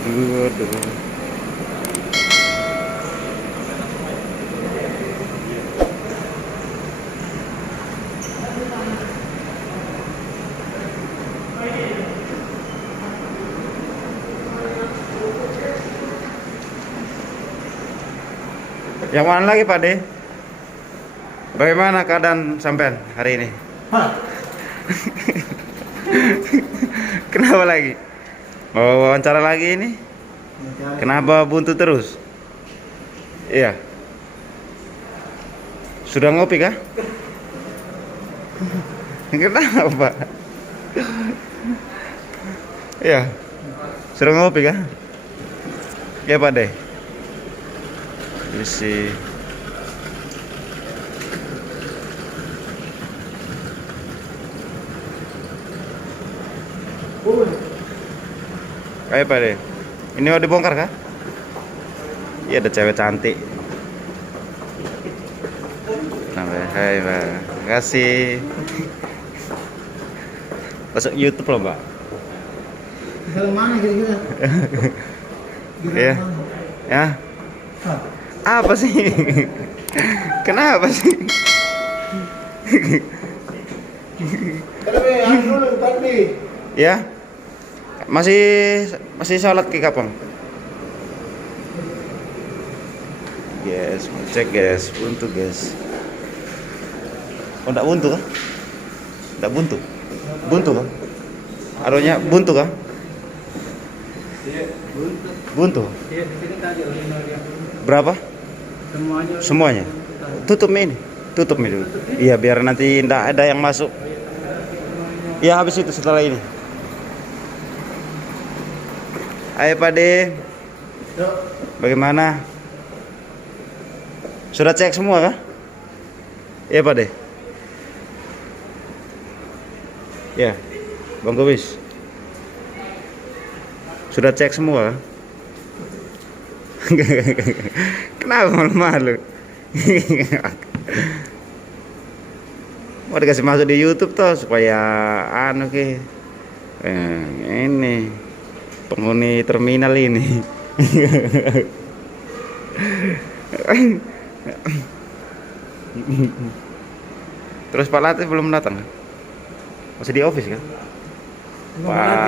Aduh. Yang mana lagi Pak De? Bagaimana keadaan sampean hari ini? Kenapa lagi? Mau wawancara lagi ini? Kenapa buntu terus? Iya. Sudah ngopi kah? Kenapa? Iya. Sudah ngopi kah? Ya Pak De. Isi. Ayo Pak De. Ini mau dibongkar kah? Iya ada cewek cantik. Hai Pak. Terima kasih. Masuk YouTube loh Mbak. Film mana kira-kira? Iya. Ya. Apa sih? Kenapa sih? Dulu tadi. Ya. Masih sholat ke kapan? Guys, mau cek guys, buntu guys. Oh, enggak buntu kah? Enggak buntu. Buntu kah? Arunya buntu kah? Buntu. Iya, di sini tadi original yang Berapa? semuanya. Semuanya. Tutup ini. Tutup ini dulu. Iya, biar nanti enggak ada yang masuk. Ya, habis itu setelah ini. Ayo Pak De. Bagaimana? Sudah cek semua kah? Iya Pak De. Ya, Bang Gobis. Sudah cek semua kah? Kenapa malu-malu? Mau dikasih masuk di YouTube toh supaya ini penghuni terminal ini. Terus Pak Latif belum datang kan? Masih di office kan?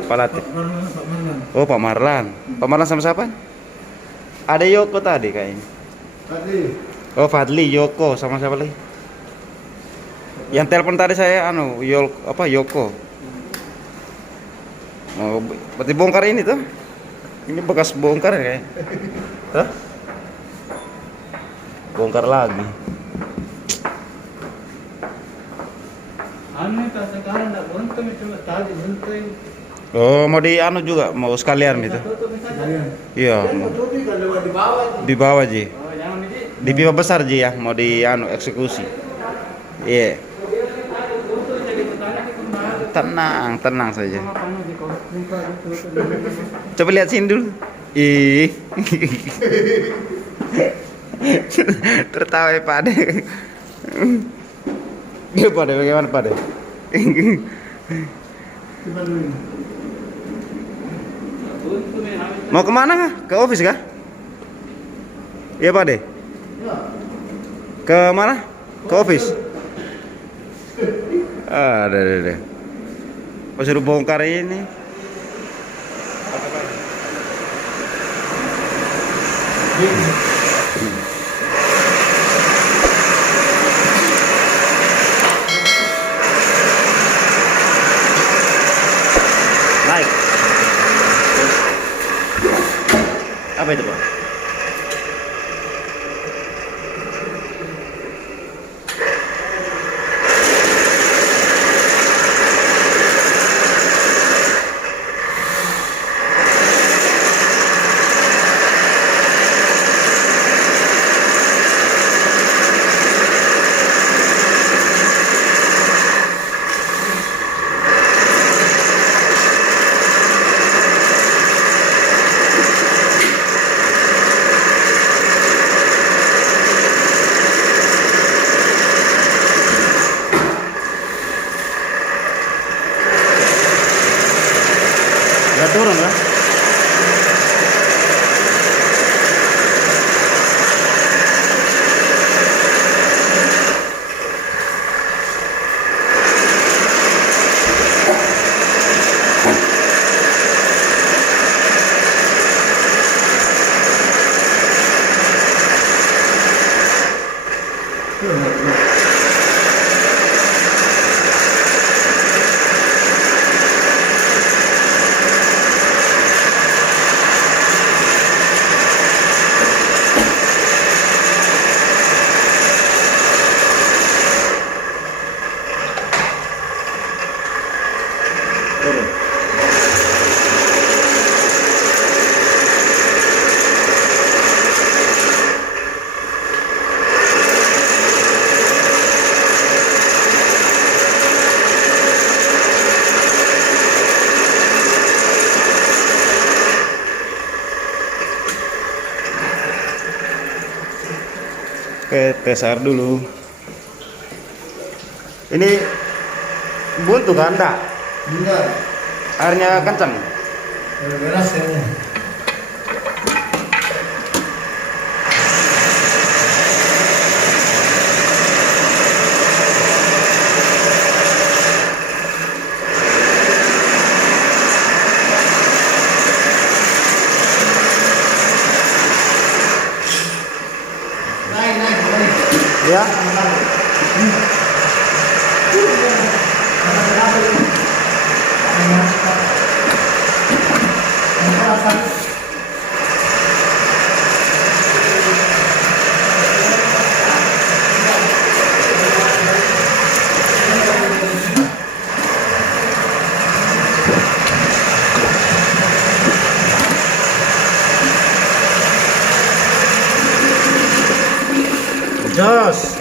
Pak Latif. Oh Pak Marlan. Pak Marlan sama siapa? Ada Yoko tadi kayaknya. Tadi. Oh Fadli, Yoko sama siapa lagi? Yang telepon tadi saya Yoko. Oh, berarti bongkar ini tuh. Ini bekas bongkar ya kayaknya. Hah? Bongkar lagi. Aneh tak sekarang nak buntung cuma tadi buntung. Oh, mau juga, mau sekalian itu. Iya, mau Tutup kalau di bawah. di bawah Ji. Oh, jangan di. Di pipa besar Ji ya, mau eksekusi. Iya. Tenang saja. Coba lihat sini dulu. Ih. Tertawa ya Pak De. Iya Pak De, bagaimana Pak De? Mau kemana kah? Ke office kah? Iya Pak De. Ke mana? Ke office. Ada. Pas suruh bongkar ini. Naik. Apa itu Pak? Udah turun kan? Oke, tes air dulu. Ini buntu kan enggak? Enggak. Airnya kencang. Beras ya. Ya.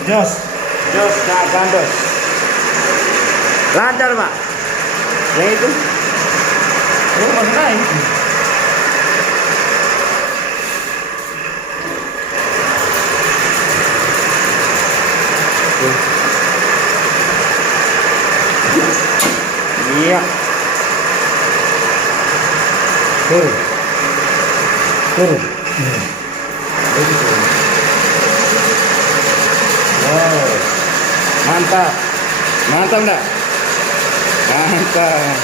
Jos, nah, gandos. Lancar, Pak. Yang itu. Oh, masih naik. Iya. Turun. Wow. Mantap. Mantap enggak? Mantap.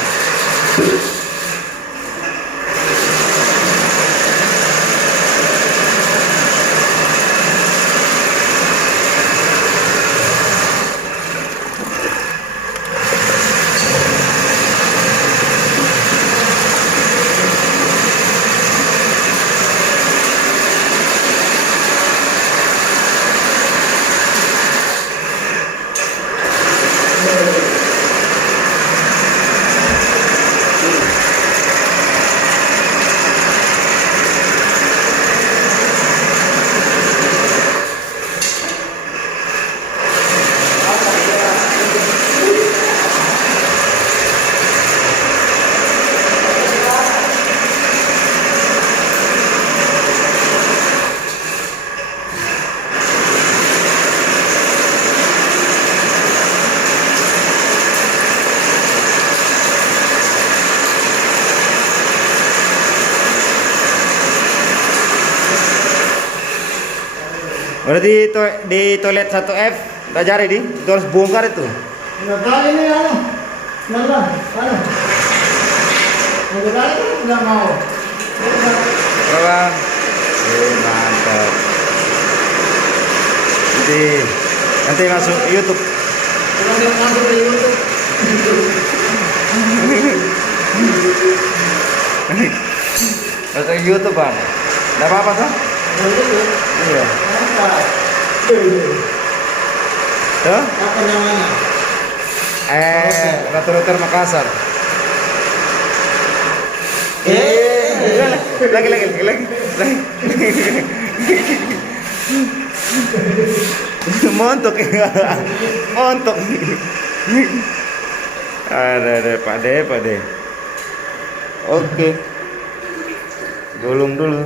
Berarti di toilet 1F tak jari di, itu harus bongkar itu. Enggak kali ini anu. Mana? Anu. Enggak kali enggak mau. Berapa? Mantap. Nanti masuk YouTube. Kalau dia masuk di YouTube. Masuk YouTube, Bang. Enggak apa-apa kan? Iya. Tuh? Apa namanya? Router Makassar. Lagi. Montok. Ada Pak De. Oke. Gulung dulu.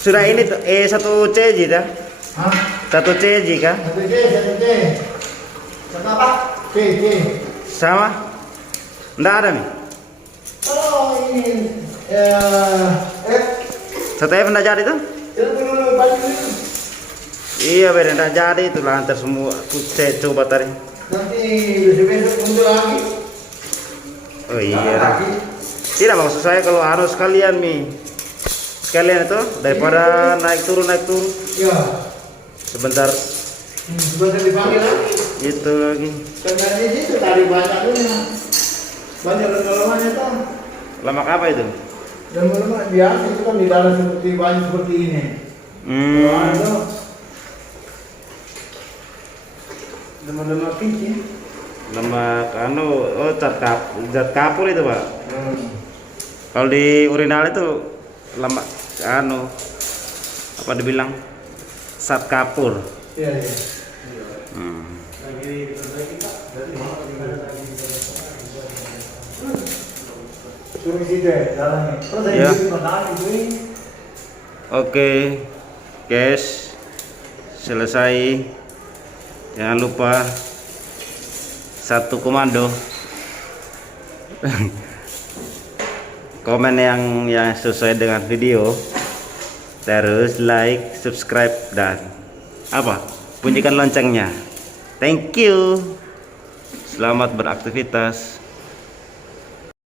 Sudah ini tuh, 1 CJ dah. Hah? 1 CJ kah? 1C. Satu apa? C. Sama? Nggak ada nih. Oh ini F. 1F nggak jadi tuh? Itu dulu baju itu. Iya beda nggak jadi itu lantar semua. Aku coba tadi. Nanti besok muncul lagi. Oh iya. Tidak maksud saya kalau harus sekalian sekalian itu daripada naik turun. Ya. Sebentar Sebentar dipanggil lagi. itu lagi. Karena di situ tadi banyak lemak-lemaknya tuh. Lemak apa itu? Lemak biasa itu kan di dalam banyak seperti ini. Kalau ada lemak kecil. Lemak zat kapur itu, Pak. Kalau di urinal itu lemak apa dibilang? Zat kapur. Iya. Suruh situ ya, jalannya. Terus saya Ya. di padang itu ini. Oke, guys, selesai. Jangan lupa satu komando. Komen yang sesuai dengan video. Terus like, subscribe, dan apa? Bunyikan loncengnya. Thank you. Selamat beraktivitas.